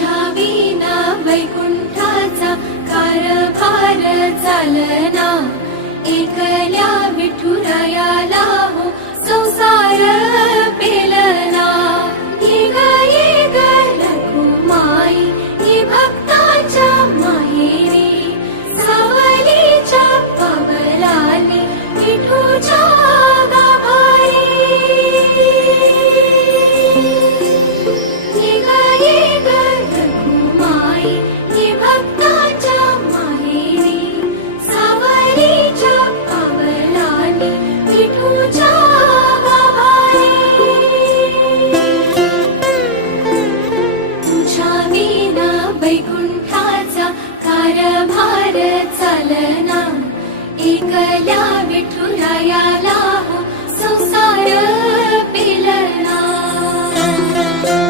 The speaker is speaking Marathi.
तुझ्या विना वैकुंठाचा कारभार चालना, एकल्या विठुरायाला हो संसार पेलना। ये ग रखुमाई ये भक्ताच्या माहेरी, सावलीच्या पावलाने विठूच्या गाभारी। ये ग रखुमाई ये भक्ताच्या माहेरी, सावलीच्या पावलाने विठूच्या गाभारी। तुझ्या विना वैकुंठाचा कारभार चालना, एकल्या विठुरायाला हो संसार पेलना।